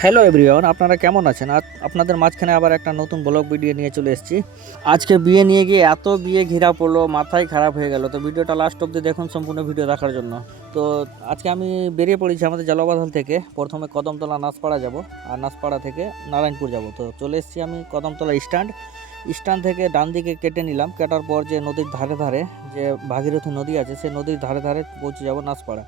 Hello everyone, আপনারা কেমন আছেন? আপনাদের মাঝখানে আবার একটা নতুন ব্লগ ভিডিও নিয়ে চলে এসেছি। আজকে বিয়ে নিয়ে গিয়ে এত বিয়ে ঘেরা পড়লো, মাথায় খারাপ হয়ে গেল। তো ভিডিওটা লাস্ট অবধি দেখুন, সম্পূর্ণ ভিডিও দেখার জন্য। তো আজকে আমি বেরিয়ে পড়েছি আমাদের জালাবাধাল থেকে। প্রথমে কদমতলা নাচপাড়া যাব, আর নাচপাড়া থেকে নারায়ণপুর যাব। তো চলে এসেছি আমি কদমতলা স্ট্যান্ড থেকে ডান দিকে কেটে নিলাম। কাটার পর যে নদীর ধারে ধারে যে ভাগীরথী নদী আছে, সেই নদীর ধারে ধারে পৌঁছে যাব নাচপাড়া।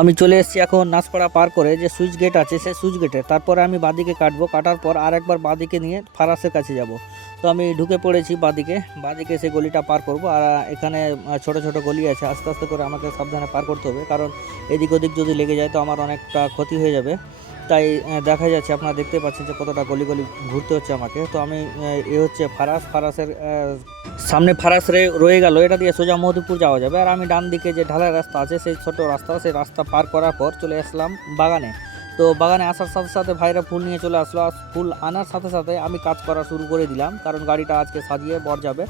আমি চলে এসেছি এখন নাচপাড়া পার করে যে সুইচ গেট আছে, সেই সুইচ গেটে। তারপরে আমি বাদিকে কাটবো, কাটার পর আরেকবার বাদিকে নিয়ে ফারাসের কাছে যাব। তো আমি ঢুকে পড়েছি বাদিকে। বাদিকে সেই গলিটা পার করব। আর এখানে ছোট ছোট গলি আছে, আস্তে আস্তে করে আমাকে সাবধানে পার করতে হবে, কারণ এদিক ওদিক যদি লেগে যায় তো আমার অনেকটা ক্ষতি হয়ে যাবে। তাই দেখা যাচ্ছে, আপনারা দেখতে পাচ্ছেন যে কতটা গলি গলি ঘুরতে হচ্ছে আমাকে। তো আমি এ হচ্ছে ফারাসের সামনে ফারাস রয়ে গেল, এটা দিয়ে সোজা মধুপুর যাওয়া যাবে। আর আমি ডান দিকে যে ঢালাই রাস্তা আছে, সেই ছোট রাস্তা, সেই রাস্তা পার করার পর চলে আসলাম বাগানে। তো বাগানে আসার সাথে সাথে ভাইরা ফুল নিয়ে চলে আসলো। আর ফুল আনার সাথে সাথে আমি কাজ করা শুরু করে দিলাম, কারণ গাড়িটা আজকে সাজিয়ে বর যাবে।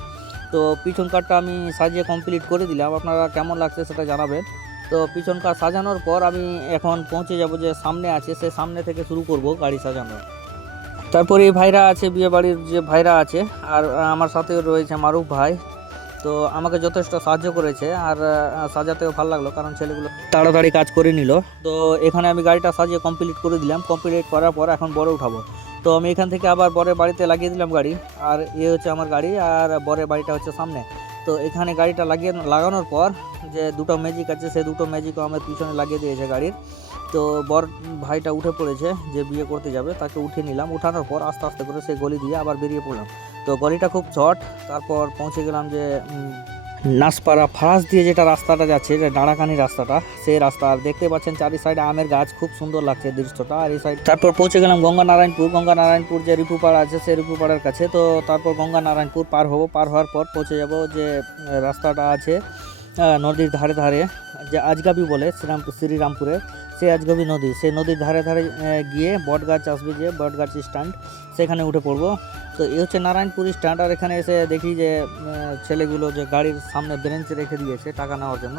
তো পিছন কাটটা আমি সাজিয়ে কমপ্লিট করে দিলাম। আপনারা কেমন লাগছে সেটা জানাবেন। তো পিছন কাট সাজানোর পর আমি এখন পৌঁছে যাব যে সামনে আছে, সে সামনে থেকে শুরু করব গাড়ি সাজানো। তারপরে এই ভাইরা আছে, বিয়ে বাড়ির যে ভাইরা আছে, আর আমার সাথে রয়েছে মারুফ ভাই। তো আমাকে যথেষ্ট সাহায্য করেছে। আর সাজাতেও ভালো লাগলো, কারণ ছেলেগুলো তাড়াতাড়ি কাজ করে নিল। তো এখানে আমি গাড়িটা সাজিয়ে কমপ্লিট করে দিলাম। কমপ্লিট করার পর এখন বড় উঠাবো। তো আমি এখান থেকে আবার বরের বাড়িতে লাগিয়ে দিলাম গাড়ি। আর এ হচ্ছে আমার গাড়ি, আর বরের বাড়িটা হচ্ছে সামনে। তো এখানে গাড়িটা লাগানোর পর যে দুটো ম্যাজিক আছে, সেই দুটো ম্যাজিকও আমার পিছনে লাগিয়ে দিয়েছে গাড়ির। তো বর ভাইটা উঠে পড়েছে, যে বিয়ে করতে যাবে, তাকে উঠিয়ে নিলাম। উঠানোর পর আস্তে আস্তে করে সেই গলি দিয়ে আবার বেরিয়ে পড়লাম। তো গলিটা খুব শর্ট। তারপর পৌঁছে গেলাম যে নাসপাড়া ফারাস দিয়ে যেটা রাস্তাটা যাচ্ছে, যে ডাঁড়াকানি রাস্তাটা, সেই রাস্তা। আর দেখতে পাচ্ছেন চারি সাইডে আমের গাছ, খুব সুন্দর লাগছে দৃশ্যটা। আর এই সাইড তারপর পৌঁছে গেলাম গঙ্গা নারায়ণপুর যে রিপুপাড়া আছে, সেই রিপুপাড়ার কাছে। তো তারপর গঙ্গা নারায়ণপুর পার হবো। পার হওয়ার পর পৌঁছে যাব যে রাস্তাটা আছে নদীর ধারে ধারে, যে আজগাবি বলে শ্রীরামপুরে, সেই আজগাবি নদী, সেই নদীর ধারে ধারে গিয়ে বটগাছ আসবে, যে বটগাছ স্ট্যান্ড, সেখানে উঠে পড়বো। তো এই হচ্ছে নারায়ণপুর স্ট্যান্ড। আর এখানে এসে দেখি যে ছেলেগুলো যে গাড়ির সামনে বেঞ্চে রেখে দিয়েছে টাকা নেওয়ার জন্য।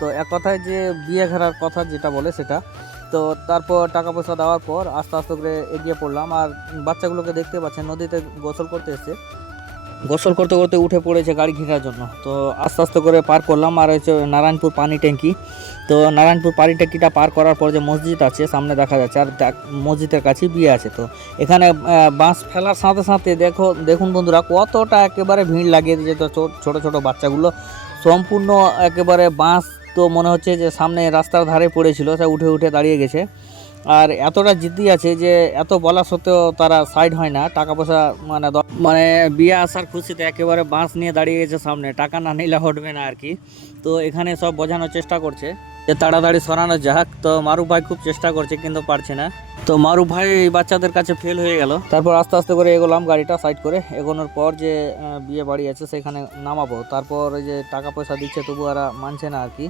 তো এক কথায় যে বিয়ে ঘেরার কথা যেটা বলে সেটা। তো তারপর টাকা পয়সা দেওয়ার পর আস্তে আস্তে করে এগিয়ে পড়লাম। আর বাচ্চাগুলোকে দেখতে পাচ্ছেন নদীতে গোসল করতে এসছে, গোসল করতে করতে উঠে পড়েছে গাড়ি ঘেরার জন্য। তো আস্তে আস্তে করে পার করলাম। আর হচ্ছে নারায়ণপুর পানি ট্যাঙ্কি। তো নারায়ণপুর পানি ট্যাঙ্কিটা পার করার পর যে মসজিদ আছে সামনে দেখা যাচ্ছে, আর মসজিদের কাছেই বিয়ে আছে। তো এখানে বাঁশ ফেলার সাথে সাথে দেখুন বন্ধুরা, কতটা একেবারে ভিড় লাগিয়ে দিয়েছে। তো ছোট ছোট বাচ্চাগুলো সম্পূর্ণ একেবারে বাঁশ, তো মনে হচ্ছে যে সামনে রাস্তার ধারে পড়েছিল, সে উঠে উঠে দাঁড়িয়ে গেছে। আর এতটা জিদ্দি আছে যে এত বলা সত্ত্বেও তারা সাইড হয় না। টাকা পয়সা মানে বিয়ে আসার খুশিতে একেবারে বাঁশ নিয়ে দাঁড়িয়ে গেছে সামনে, টাকা না নিলে হটবে না আর কি। তো এখানে সব বোঝানোর চেষ্টা করছে যে তাড়াতাড়ি সরানো যাক। তো মারুফ ভাই খুব চেষ্টা করছে, কিন্তু পারছে না। তো মারুফ ভাই বাচ্চাদের কাছে ফেল হয়ে গেল। তারপর আস্তে আস্তে করে এগোলাম, গাড়িটা সাইড করে। এগোনোর পর যে বিয়ে বাড়ি আছে সেখানে নামাবো। তারপর যে টাকা পয়সা দিচ্ছে, তবু আর মানছে না আর কি।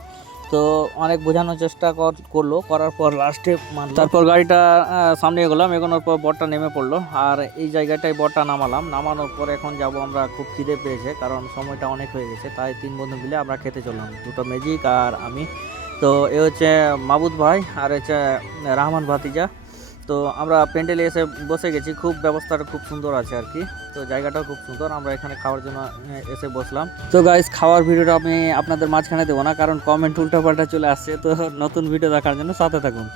তো অনেক বোঝানোর চেষ্টা করলো, করার পর লাস্টে তারপর গাড়িটা সামনে এগোনোর পর বরটা নেমে পড়লো। আর এই জায়গাটায় বরটা নামানোর পর এখন যাব আমরা। খুব খিদে পেয়েছে, কারণ সময়টা অনেক হয়ে গেছে। তাই 3 বন্ধু মিলে আমরা খেতে চললাম, দুটো ম্যাজিক আর আমি। তো এ হচ্ছে মাবুদ ভাই, আর হচ্ছে রাহমান ভাতিজা। তো আমরা প্যান্ডেলে এসে বসে গেছি। খুব ব্যবস্থাটা খুব সুন্দর আছে আর কি। তো জায়গাটাও খুব সুন্দর। আমরা এখানে খাওয়ার জন্য এসে বসলাম। তো গাইস, খাওয়ার ভিডিওটা আমি আপনাদের মাঝখানে দেবো না, কারণ কমেন্ট উল্টাপাল্টা চলে আসছে। তো নতুন ভিডিও দেখার জন্য সাথে থাকুন।